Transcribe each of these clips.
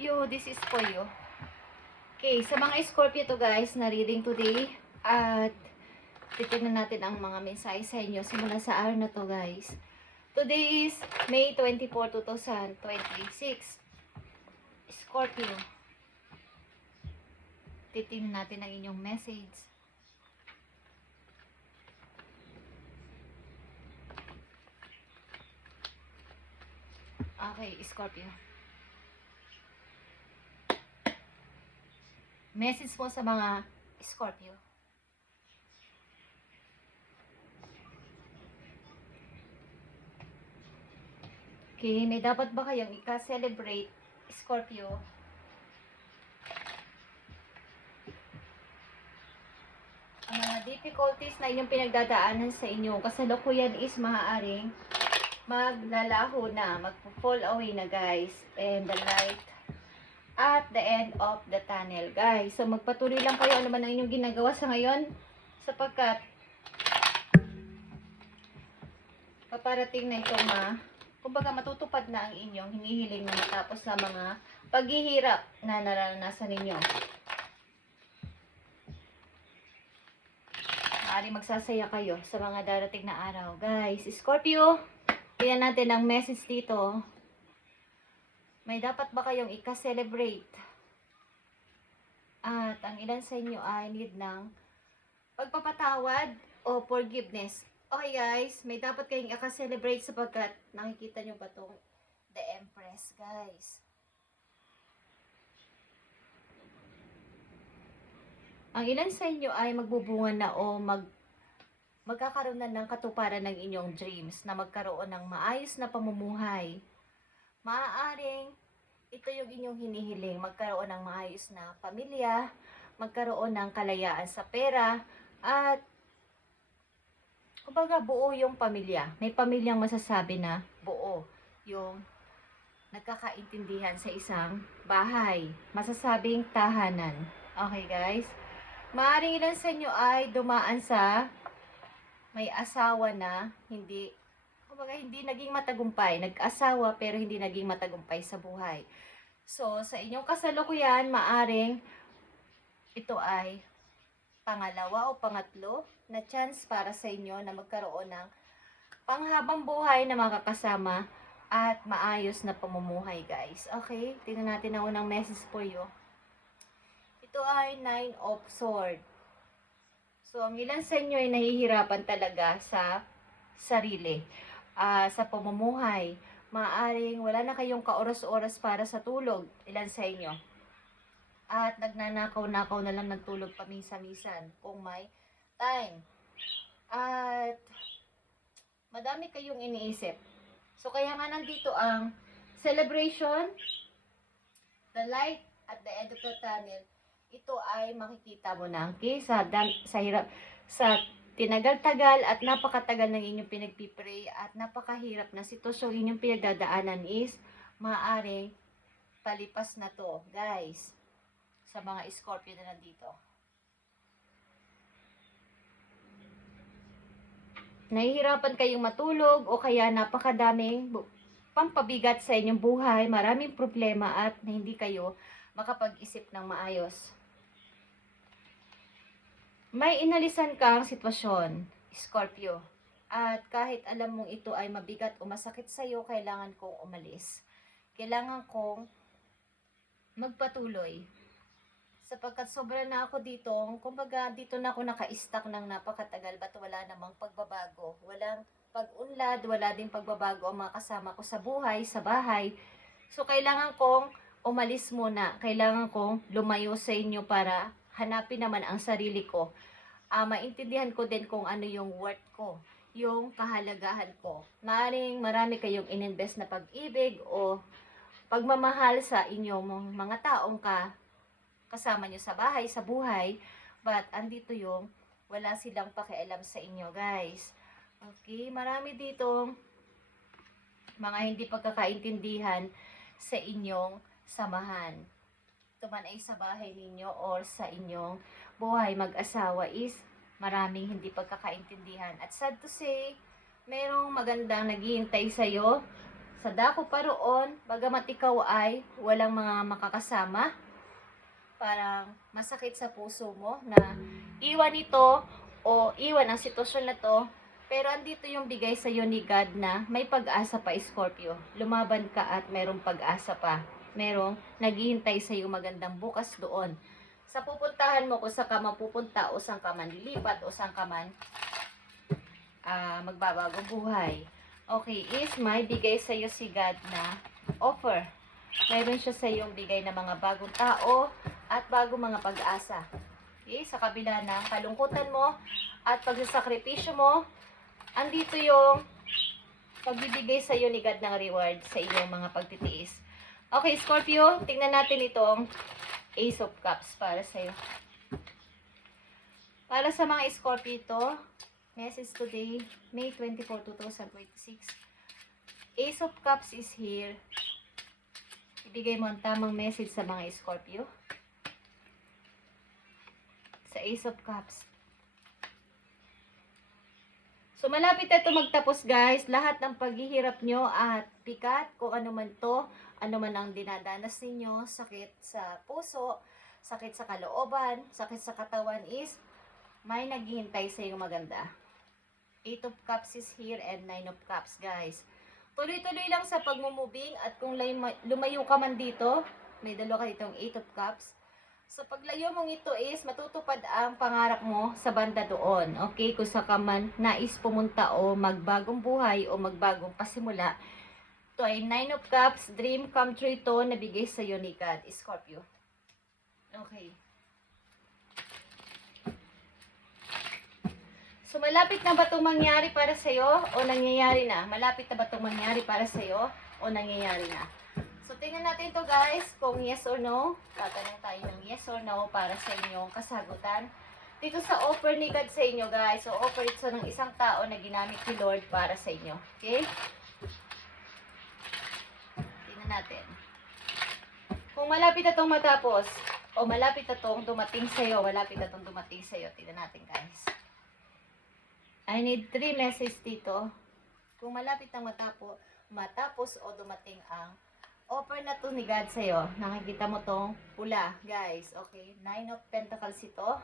Scorpio, this is for you. Okay, sa mga Scorpio to guys, na reading today. At titignan natin ang mga mensahe sa inyo simula sa araw na to guys. Today is May 24, 2026. Scorpio. Titignan natin ang inyong message. Okay, Scorpio. Message mo sa mga Scorpio. Okay, may dapat ba kayong ika-celebrate, Scorpio? Ang mga difficulties na inyong pinagdadaanan sa inyong kasalukuyan is maaaring maglalaho na, mag-fall away na guys. And the light at the end of the tunnel guys. So magpatuloy lang kayo ano man ang inyong ginagawa sa ngayon sapagkat paparating na ito kumbaga matutupad na ang inyong hinihiling na matapos sa mga paghihirap na naranasan ninyo. Maaaring magsasaya kayo sa mga darating na araw guys. Scorpio, tingnan natin ang message dito. May dapat ba kayong ika-celebrate? At ang ilan sa inyo ay need ng pagpapatawad o forgiveness. Okay guys, may dapat kayong ika-celebrate sapagkat nakikita nyo ba itong The Empress guys. Ang ilan sa inyo ay magbubunga na o magkakaroon na ng katuparan ng inyong dreams na magkaroon ng maayos na pamumuhay. Maaaring ito yung inyong hinihiling, magkaroon ng maayos na pamilya, magkaroon ng kalayaan sa pera, at kumbaga buo yung pamilya. May pamilyang masasabi na buo yung nagkakaintindihan sa isang bahay. Masasabing tahanan. Okay guys? Maaaring ilan sa inyo ay dumaan sa may asawa na hindi naging matagumpay. Nag-asawa pero hindi naging matagumpay sa buhay. So, sa inyong kasalukuyan, maaring ito ay pangalawa o pangatlo na chance para sa inyo na magkaroon ng panghabang buhay na makakasama at maayos na pamumuhay, guys. Okay? Tingnan natin ang unang message for you. Ito ay 9 of Swords. So, ang ilan sa inyo ay nahihirapan talaga sa sarili. Sa pamumuhay, maaaring wala na kayong kaoras-oras para sa tulog, ilan sa inyo. At nagnanakaw-nakaw na lang ng tulog paminsan-minsan kung may time. At madami kayong iniisip. So kaya nga nandito ang celebration, the light at the end of the tunnel. Ito ay makikita mo na sa tinagal-tagal at napakatagal ng inyong pinagpipray at napakahirap na sitwasyon inyong pinagdadaanan is maaaring palipas na to, guys, sa mga Scorpio na nandito. Nahihirapan kayong matulog o kaya napakadaming pampabigat sa inyong buhay, maraming problema at na hindi kayo makapag-isip ng maayos. May inalisan kang sitwasyon, Scorpio. At kahit alam mong ito ay mabigat o masakit sa'yo, kailangan kong umalis. Kailangan kong magpatuloy. Sapagkat sobra na ako dito, kumbaga dito na ako naka-stuck ng napakatagal, ba't wala namang pagbabago. Walang pag-unlad, wala din pagbabago ang mga kasama ko sa buhay, sa bahay. So kailangan kong umalis muna. Kailangan kong lumayo sa inyo para hanapin naman ang sarili ko. Maintindihan ko din kung ano yung worth ko, yung kahalagahan ko. Marami kayong ininvest na pag-ibig o pagmamahal sa inyong mga taong kasama nyo sa bahay, sa buhay. But andito yung wala silang pakialam sa inyo, guys. Okay, marami ditong mga hindi pagkakaintindihan sa inyong samahan. Ito man ay sa bahay ninyo or sa inyong buhay mag-asawa is maraming hindi pagkakaintindihan. At sad to say, merong magandang naghihintay sa'yo sa dako pa roon, bagamat ikaw ay walang mga makakasama, parang masakit sa puso mo na iwan ito o iwan ang sitwasyon na to, pero andito yung bigay sa iyo ni God na may pag-asa pa, Scorpio. Lumaban ka at merong pag-asa pa. Merong naghihintay sa iyo magandang bukas doon. Sa pupuntahan mo, kung saan ka mapupunta o saan ka man lilipat o saan ka man magbabagong buhay. Okay, is may bigay sa iyo si God na offer. Mayroon siya sa iyong bigay na mga bagong tao at bagong mga pag-asa. Okay, sa kabila ng kalungkutan mo at pagsasakripisyo mo, andito yung pagbibigay sa iyo ni God ng reward sa iyong mga pagtitiis. Okay, Scorpio, tingnan natin itong Ace of Cups para sa iyo. Para sa mga Scorpio ito, message today, May 24, 2026. Ace of Cups is here. Ibigay mo ang tamang message sa mga Scorpio. Sa Ace of Cups. So, malapit na ito magtapos, guys. Lahat ng paghihirap nyo at pikat, kung ano man to, ano man ang dinadanas ninyo, sakit sa puso, sakit sa kalooban, sakit sa katawan is, may naghihintay sa iyo maganda. 8 of Cups is here and 9 of Cups, guys. Tuloy-tuloy lang sa pagmumubing at kung lumayo ka man dito, may dalawa ka ditong 8 of Cups. So, paglayo mong ito is matutupad ang pangarap mo sa banda doon. Okay? Kung sa ka man nais pumunta o magbagong buhay o magbagong pasimula, ito ay 9 of Cups, dream come true ito na bigay sa iyo ni God, Scorpio. Okay. So, malapit na ba itong mangyari para sa'yo o nangyayari na? Malapit na ba itong mangyari para sa'yo o nangyayari na? So, tingnan natin to guys, kung yes or no. Tatanong tayo ng yes or no para sa inyong kasagutan. Dito sa offer ni God sa inyo guys. So, offer ito ng isang tao na ginamit ni Lord para sa inyo. Okay? Tingnan natin. Kung malapit na itong matapos, o malapit na itong dumating sa'yo, malapit na itong dumating sa'yo. Tingnan natin guys. I need 3 messages dito. Kung malapit na matapos o dumating ang offer na to ni God sa'yo. Nakikita mo tong pula, guys. Okay? 9 of Pentacles ito.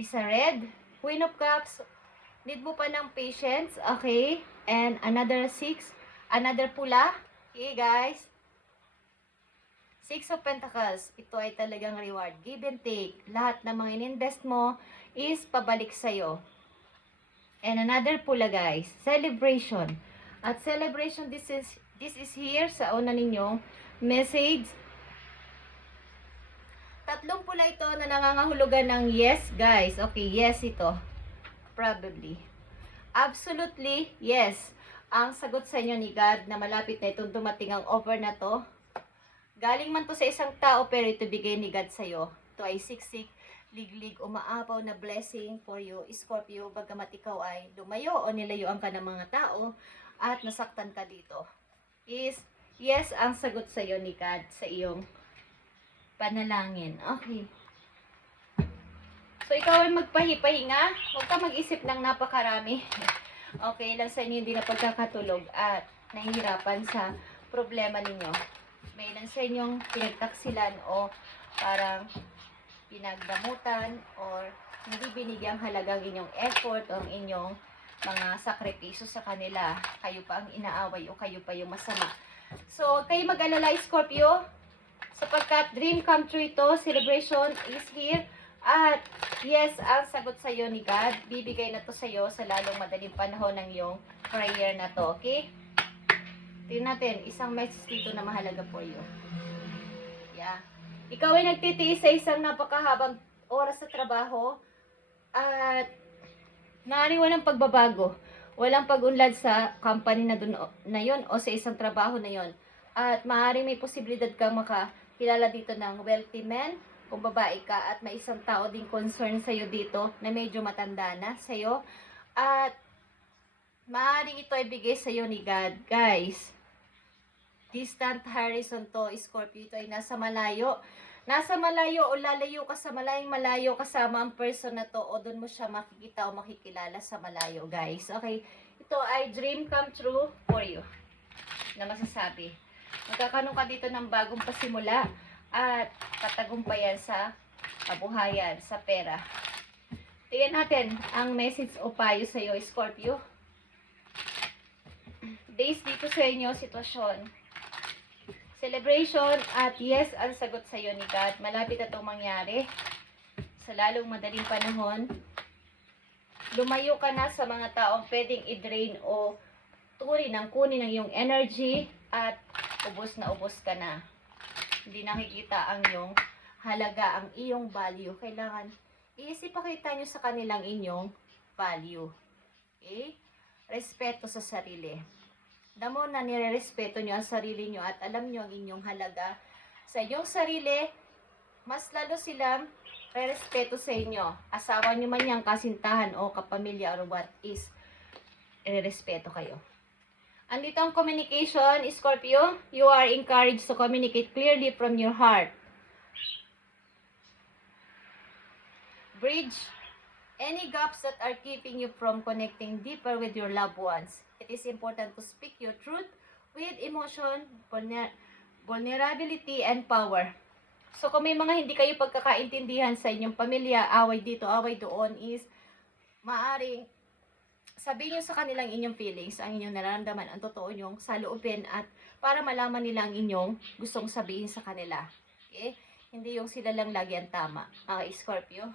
Isa red. Queen of Cups. Need mo pa ng patience. Okay? And another 6. Another pula. Okay, guys? 6 of Pentacles. Ito ay talagang reward. Give and take. Lahat ng mga ininvest mo is pabalik sa'yo. And another pula, guys. Celebration. At celebration, this is here sa una ninyong message. Tatlong pula ito na nangangahulugan ng yes, guys. Okay, yes ito. Probably. Absolutely, yes. Ang sagot sa inyo ni God na malapit na itong dumating ang offer na to. Galing man to sa isang tao pero ito bigay ni God sa'yo. Ito ay siksik, liglig, umaapaw na blessing for you, Scorpio. Bagamat ikaw ay lumayo o nilayuan ka ng mga tao at nasaktan ka dito. Is, yes ang sagot sa iyo ni God sa iyong panalangin. Okay. So, ikaw ay magpahipahinga. Huwag ka mag-isip ng napakarami. Okay lang sa inyo hindi na pagkakatulog at nahihirapan sa problema ninyo. May lang sa inyong pinagtaksilan o parang pinagdamutan or hindi binigyang halagang inyong effort o ang inyong mga sakripisyo sa kanila. Kayo pa ang inaaway o kayo pa yung masama. So, kayo mag-alala, Scorpio, sapagkat dream come true ito, celebration is here, at yes, ang sagot sa iyo ni God, bibigay na to sa iyo sa lalong madaling panahon ng iyong prayer na to, okay? Tingnan natin, isang message dito na mahalaga for you. Yeah. Ikaw ay nagtitiis sa isang napakahabang oras sa trabaho at maaaring walang pagbabago. Walang pag-unlad sa company na yun o sa isang trabaho na yun. At maaaring may posibilidad kang makakilala dito ng wealthy man kung babae ka at may isang tao din concern sa'yo dito na medyo matanda na sa'yo. At maaaring ito ay bigay sa'yo ni God. Guys, distant horizon to, Scorpio, ito ay nasa malayo. Nasa malayo o lalayo ka sa malayong malayo kasama ang person na to o doon mo siya makikita o makikilala sa malayo, guys. Okay? ito ay dream come true for you na masasabi. Magkakaroon ka dito ng bagong pasimula at patagumpayan sa kabuhayan, sa pera. Tingnan natin ang message o payo sa iyo, Scorpio. Based dito sa inyo, sitwasyon. Celebration at yes ang sagot sa iyo ni God. Malapit na itong mangyari sa lalong madaling panahon. Lumayo ka na sa mga taong pwedeng i-drain o kunin ng iyong energy at ubos na ubos ka na. Hindi nakikita ang iyong halaga, ang iyong value. Kailangan iisipakita nyo sa kanilang inyong value. Okay? Respeto sa sarili. Damo na nire-respeto nyo ang sarili nyo at alam nyo ang inyong halaga sa inyong sarili, mas lalo silang re-respeto sa inyo. Asawa nyo man yang kasintahan o kapamilya or what is, re-respeto kayo. Andito ang communication, Scorpio. You are encouraged to communicate clearly from your heart. Bridge any gaps that are keeping you from connecting deeper with your loved ones. It is important to speak your truth with emotion, vulnerability, and power. So, kung may mga hindi kayo pagkakaintindihan sa inyong pamilya, away dito, away doon, is maaring sabihin nyo sa kanilang inyong feelings, ang inyong nararamdaman, ang totoo nyong saloobin at para malaman nila ang inyong gustong sabihin sa kanila. Okay? Hindi yung sila lang lagi ang tama. Scorpio.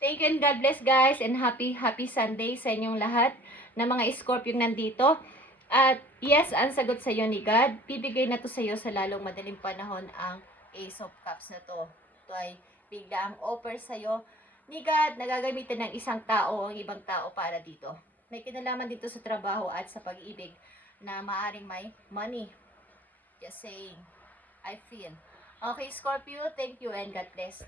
Thank you and God bless guys and happy Sunday sa inyong lahat na mga Scorpio nandito. At yes, ang sagot sa iyo ni God. Bibigay na to sa iyo sa lalong madaling panahon ang Ace of Cups na to. Ito ay bigla ang offer sa iyo ni God na gagamitin ng isang tao o ang ibang tao para dito. May kinalaman dito sa trabaho at sa pag-ibig na maaring may money. Just saying. I feel. Okay, Scorpio, thank you and God bless.